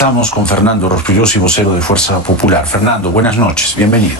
Estamos con Fernando Rospigliosi, vocero de Fuerza Popular. Fernando, buenas noches, bienvenido.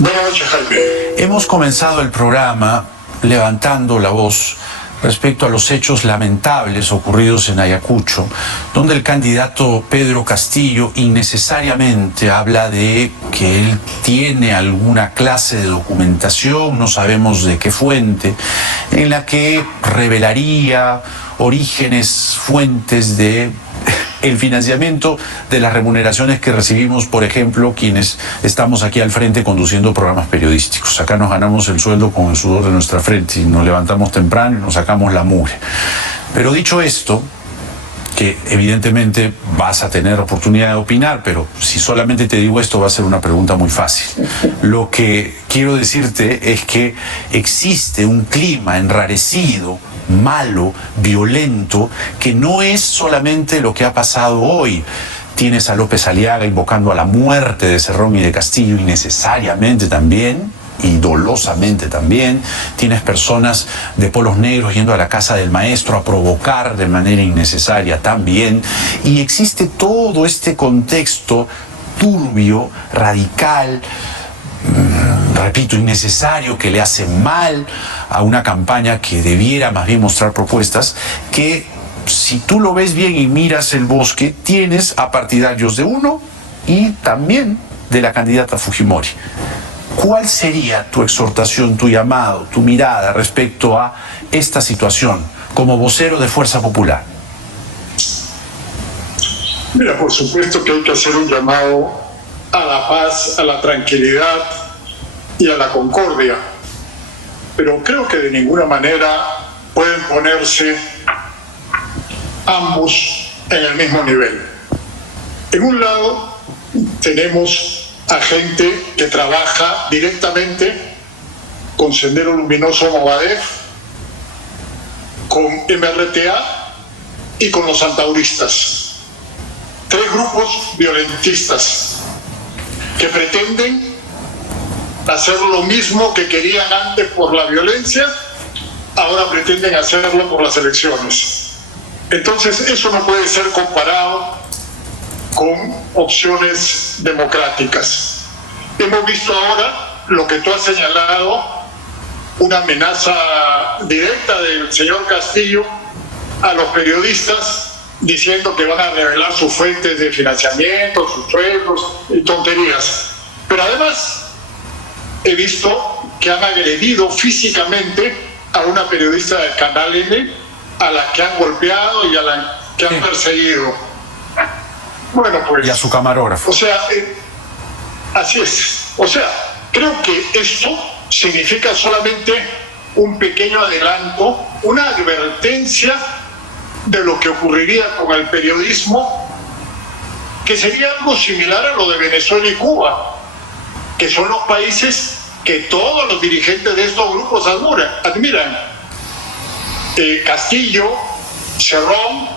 Buenas noches, Jaime. Hemos comenzado el programa levantando la voz respecto a los hechos lamentables ocurridos en Ayacucho, donde el candidato Pedro Castillo innecesariamente habla de que él tiene alguna clase de documentación, no sabemos de qué fuente, en la que revelaría orígenes, fuentes de el financiamiento de las remuneraciones que recibimos, por ejemplo, quienes estamos aquí al frente conduciendo programas periodísticos. Acá nos ganamos el sueldo con el sudor de nuestra frente y nos levantamos temprano y nos sacamos la mugre. Pero dicho esto, que evidentemente vas a tener oportunidad de opinar, pero si solamente te digo esto va a ser una pregunta muy fácil. Lo que quiero decirte es que existe un clima enrarecido, malo, violento, que no es solamente lo que ha pasado hoy. Tienes a López Aliaga invocando a la muerte de Cerrón y de Castillo innecesariamente también, y dolosamente también. Tienes personas de polos negros yendo a la casa del maestro a provocar de manera innecesaria también. Y existe todo este contexto turbio, radical, repito, innecesario, que le hace mal a una campaña que debiera más bien mostrar propuestas, que si tú lo ves bien y miras el bosque, tienes a partidarios de uno y también de la candidata Fujimori. ¿Cuál sería tu exhortación, tu llamado, tu mirada respecto a esta situación como vocero de Fuerza Popular? Mira, por supuesto que hay que hacer un llamado a la paz, a la tranquilidad y a la concordia, pero creo que de ninguna manera pueden ponerse ambos en el mismo nivel. En un lado tenemos a gente que trabaja directamente con Sendero Luminoso Movadef, con MRTA y con los santauristas. Tres grupos violentistas que pretenden hacer lo mismo que querían antes por la violencia, ahora pretenden hacerlo por las elecciones. Entonces eso no puede ser comparado con opciones democráticas. Hemos visto ahora lo que tú has señalado, una amenaza directa del señor Castillo a los periodistas diciendo que van a revelar sus fuentes de financiamiento, sus sueldos y tonterías. Pero además he visto que han agredido físicamente a una periodista del Canal N, a la que han golpeado y a la que han perseguido. Bueno, pues, y a su camarógrafo. O sea, así es. O sea, creo que esto significa solamente un pequeño adelanto, una advertencia de lo que ocurriría con el periodismo, que sería algo similar a lo de Venezuela y Cuba, que son los países que todos los dirigentes de estos grupos admiran. Castillo, Cerrón,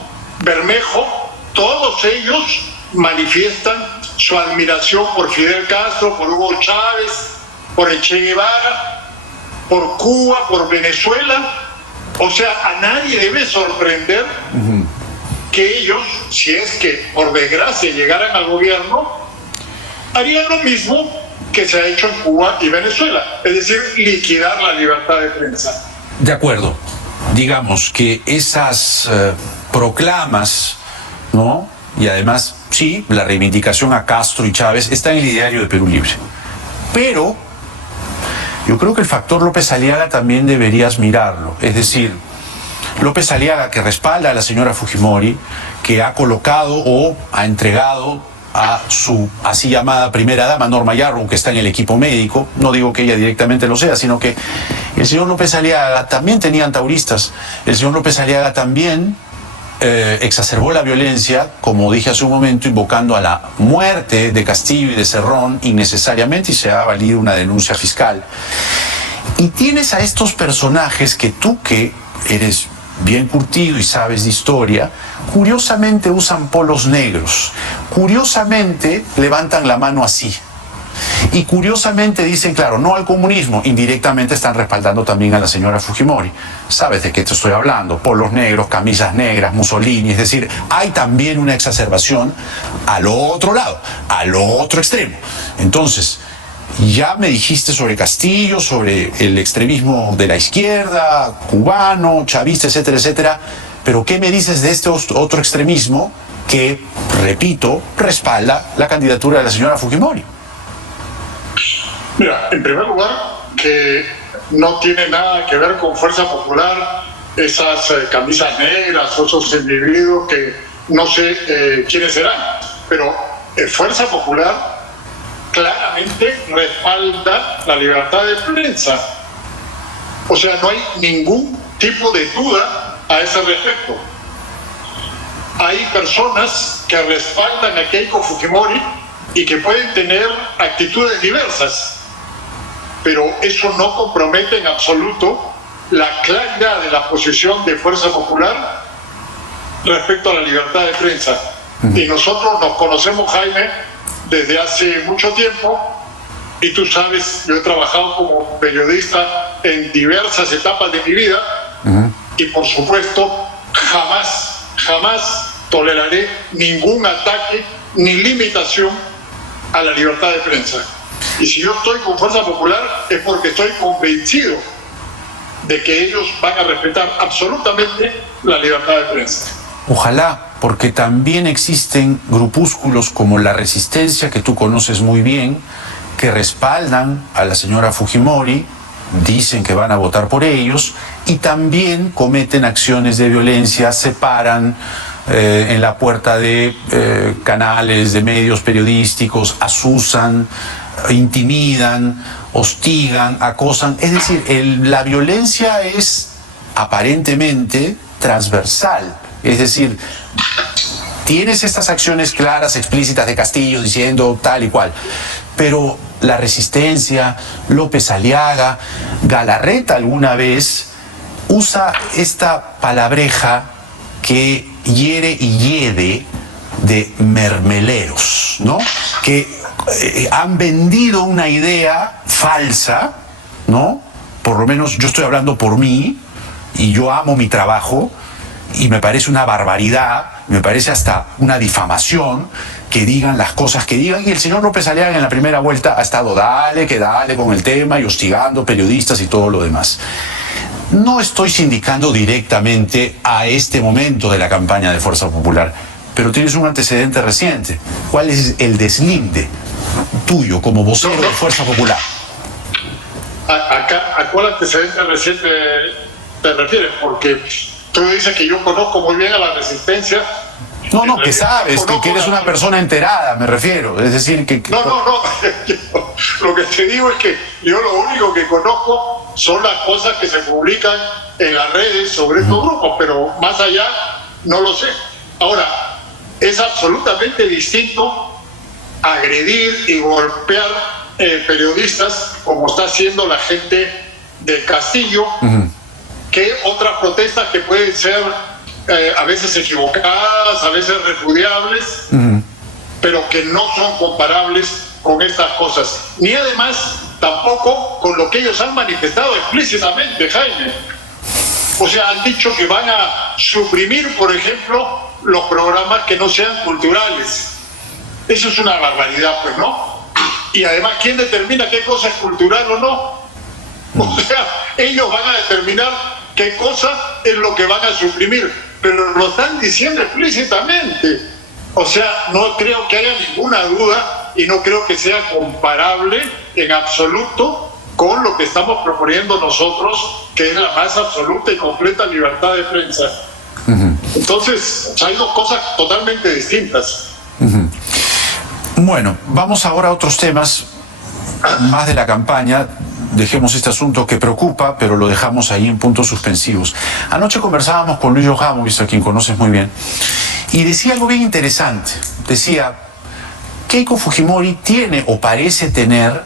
Bermejo, todos ellos manifiestan su admiración por Fidel Castro, por Hugo Chávez, por el Che Guevara, por Cuba, por Venezuela. O sea, a nadie debe sorprender que ellos, si es que por desgracia llegaran al gobierno, harían lo mismo que se ha hecho en Cuba y Venezuela, es decir, liquidar la libertad de prensa. De acuerdo. Digamos que esas proclamas, ¿no? Y además, sí, la reivindicación a Castro y Chávez está en el ideario de Perú Libre. Pero yo creo que el factor López Aliaga también deberías mirarlo. Es decir, López Aliaga, que respalda a la señora Fujimori, que ha colocado o ha entregado a su así llamada primera dama, Norma Yarrow, que está en el equipo médico. No digo que ella directamente lo sea, sino que el señor López Aliaga también tenía antauristas. El señor López Aliaga también exacerbó la violencia, como dije hace un momento, invocando a la muerte de Castillo y de Cerrón innecesariamente, y se ha valido una denuncia fiscal. Y tienes a estos personajes que tú, que eres bien curtido y sabes de historia, curiosamente usan polos negros, curiosamente levantan la mano así. Y curiosamente dicen, claro, no al comunismo, indirectamente están respaldando también a la señora Fujimori. ¿Sabes de qué te estoy hablando? Polos negros, camisas negras, Mussolini, es decir, hay también una exacerbación al otro lado, al otro extremo. Entonces, ya me dijiste sobre Castillo, sobre el extremismo de la izquierda, cubano, chavista, etcétera, etcétera, pero ¿qué me dices de este otro extremismo que, repito, respalda la candidatura de la señora Fujimori? Mira, en primer lugar, que no tiene nada que ver con Fuerza Popular, esas camisas negras o esos individuos que no sé quiénes serán, pero Fuerza Popular claramente respalda la libertad de prensa. O sea, no hay ningún tipo de duda a ese respecto. Hay personas que respaldan a Keiko Fujimori y que pueden tener actitudes diversas, pero eso no compromete en absoluto la claridad de la posición de Fuerza Popular respecto a la libertad de prensa. Y nosotros nos conocemos, Jaime, desde hace mucho tiempo, y tú sabes, yo he trabajado como periodista en diversas etapas de mi vida, y por supuesto jamás toleraré ningún ataque ni limitación a la libertad de prensa. Y si yo estoy con Fuerza Popular es porque estoy convencido de que ellos van a respetar absolutamente la libertad de prensa. Ojalá, porque también existen grupúsculos como La Resistencia, que tú conoces muy bien, que respaldan a la señora Fujimori, dicen que van a votar por ellos, y también cometen acciones de violencia, se paran en la puerta de canales, de medios periodísticos, asusan, intimidan, hostigan, acosan. Es decir, la violencia es aparentemente transversal. Es decir, tienes estas acciones claras, explícitas de Castillo diciendo tal y cual, pero La Resistencia, López Aliaga, Galarreta alguna vez usa esta palabreja que hiere y hiede de mermeleros, ¿no? Que han vendido una idea falsa, ¿no? Por lo menos yo estoy hablando por mí y yo amo mi trabajo y me parece una barbaridad, me parece hasta una difamación que digan las cosas que digan, y el señor López Aliaga en la primera vuelta ha estado dale con el tema y hostigando periodistas y todo lo demás. No estoy sindicando directamente a este momento de la campaña de Fuerza Popular, pero tienes un antecedente reciente. ¿Cuál es el deslinde tuyo como vocero de Fuerza Popular? ¿A cuál antecedente reciente te refieres? Porque tú dices que yo conozco muy bien a La Resistencia. No, que sabes, que eres una persona enterada, me refiero. Es decir, que... No. Lo que te digo es que yo lo único que conozco son las cosas que se publican en las redes sobre estos grupos, pero más allá no lo sé. Ahora, es absolutamente distinto agredir y golpear periodistas, como está haciendo la gente de Castillo, que otras protestas que pueden ser a veces equivocadas, a veces repudiables, pero que no son comparables con estas cosas. Ni además tampoco con lo que ellos han manifestado explícitamente, Jaime. O sea, han dicho que van a suprimir, por ejemplo, los programas que no sean culturales. Eso es una barbaridad, pues, ¿no? Y además, ¿quién determina qué cosa es cultural o no? O sea, ellos van a determinar qué cosa es lo que van a suprimir, pero lo están diciendo explícitamente. O sea, no creo que haya ninguna duda y no creo que sea comparable en absoluto con lo que estamos proponiendo nosotros, que es la más absoluta y completa libertad de prensa. Entonces, hay dos cosas totalmente distintas. Bueno, vamos ahora a otros temas más de la campaña. Dejemos este asunto que preocupa, pero lo dejamos ahí en puntos suspensivos. Anoche conversábamos con Luis Johamovich, a quien conoces muy bien, y decía algo bien interesante. Decía, Keiko Fujimori tiene o parece tener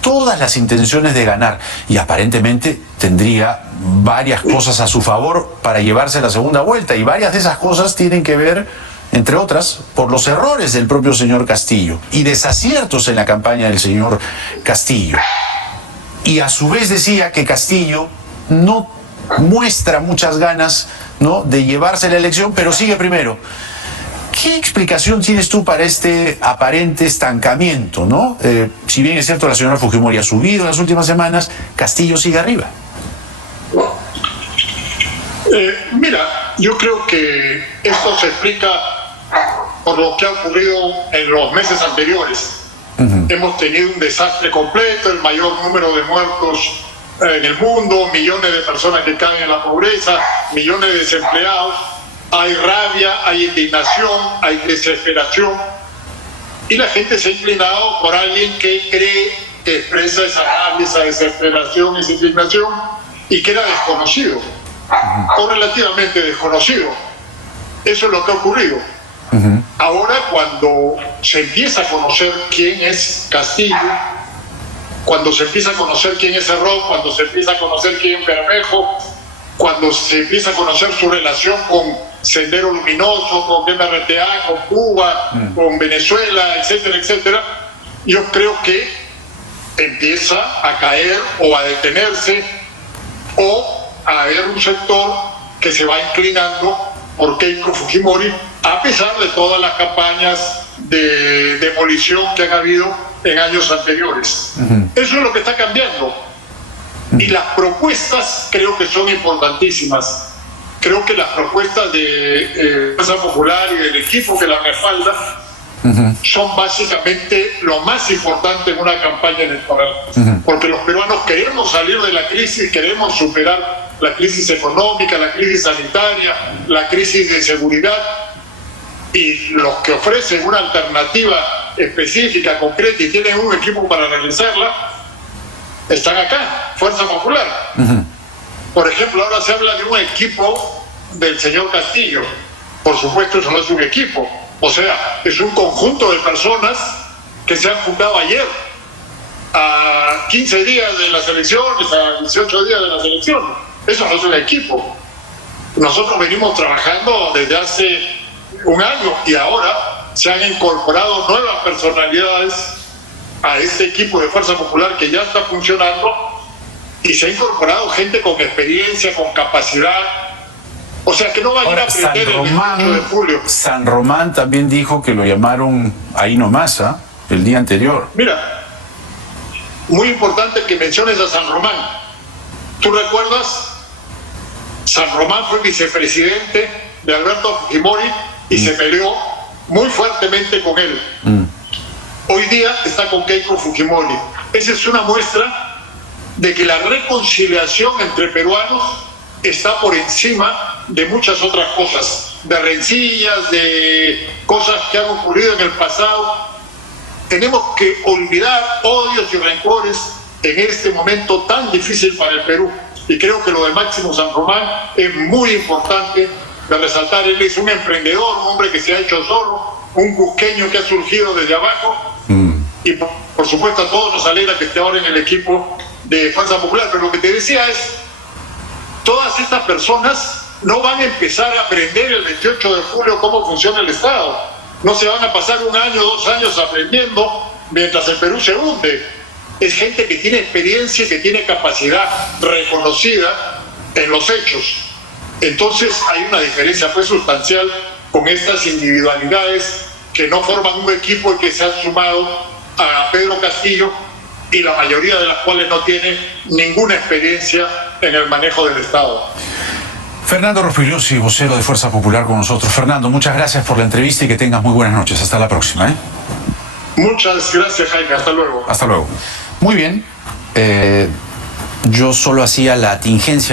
todas las intenciones de ganar y aparentemente tendría varias cosas a su favor para llevarse la segunda vuelta, y varias de esas cosas tienen que ver entre otras, por los errores del propio señor Castillo y desaciertos en la campaña del señor Castillo. Y a su vez decía que Castillo no muestra muchas ganas, ¿no?, de llevarse la elección, pero sigue primero. ¿Qué explicación tienes tú para este aparente estancamiento, ¿no? Si bien es cierto, la señora Fujimori ha subido en las últimas semanas, Castillo sigue arriba. Mira, yo creo que esto se explica por lo que ha ocurrido en los meses anteriores. Hemos tenido un desastre completo, el mayor número de muertos en el mundo, millones de personas que caen en la pobreza, millones de desempleados. Hay rabia, hay indignación, hay desesperación, y la gente se ha inclinado por alguien que cree que expresa esa rabia, esa desesperación, esa indignación, y que era desconocido, o relativamente desconocido. Eso es lo que ha ocurrido. Ahora, cuando se empieza a conocer quién es Castillo, cuando se empieza a conocer quién es Cerrón, cuando se empieza a conocer quién es Bermejo, cuando se empieza a conocer su relación con Sendero Luminoso, con MRTA, con Cuba, con Venezuela, etcétera, etcétera, yo creo que empieza a caer o a detenerse, o a haber un sector que se va inclinando por Keiko Fujimori, a pesar de todas las campañas de demolición que han habido en años anteriores. Eso es lo que está cambiando. Y las propuestas creo que son importantísimas. Creo que las propuestas de Fuerza Popular y del equipo que la respalda son básicamente lo más importante en una campaña electoral. Porque los peruanos queremos salir de la crisis, queremos superar la crisis económica, la crisis sanitaria, la crisis de seguridad. Y los que ofrecen una alternativa específica, concreta, y tienen un equipo para realizarla, están acá, Fuerza Popular. Por ejemplo, ahora se habla de un equipo del señor Castillo. Por supuesto, eso no es un equipo. O sea, es un conjunto de personas que se han juntado ayer, a 15 días de las elecciones, a 18 días de las elecciones. Eso no es un equipo. Nosotros venimos trabajando desde hace un año y ahora se han incorporado nuevas personalidades a este equipo de Fuerza Popular que ya está funcionando, y se ha incorporado gente con experiencia, con capacidad. O sea, que no va a ir a aprender el 28 de julio. San Román también dijo que lo llamaron ahí nomás, el día anterior. Mira, muy importante que menciones a San Román. ¿Tú recuerdas? San Román fue vicepresidente de Alberto Fujimori y se peleó muy fuertemente con él. Hoy día está con Keiko Fujimori. Esa es una muestra de que la reconciliación entre peruanos está por encima de muchas otras cosas, de rencillas, de cosas que han ocurrido en el pasado. Tenemos que olvidar odios y rencores en este momento tan difícil para el Perú. Y creo que lo de Máximo San Román es muy importante de resaltar. Él es un emprendedor, un hombre que se ha hecho solo, un cusqueño que ha surgido desde abajo. Y por supuesto a todos nos alegra que esté ahora en el equipo de Fuerza Popular. Pero lo que te decía es, todas estas personas no van a empezar a aprender el 28 de julio cómo funciona el Estado. No se van a pasar 1 año, 2 años aprendiendo mientras el Perú se hunde. Es gente que tiene experiencia, que tiene capacidad reconocida en los hechos. Entonces hay una diferencia pues sustancial con estas individualidades que no forman un equipo y que se han sumado a Pedro Castillo, y la mayoría de las cuales no tienen ninguna experiencia en el manejo del Estado. Fernando Rospigliosi, vocero de Fuerza Popular, con nosotros. Fernando, muchas gracias por la entrevista y que tengas muy buenas noches. Hasta la próxima. Muchas gracias, Jaime. Hasta luego. Hasta luego. Muy bien. Yo solo hacía la tingencia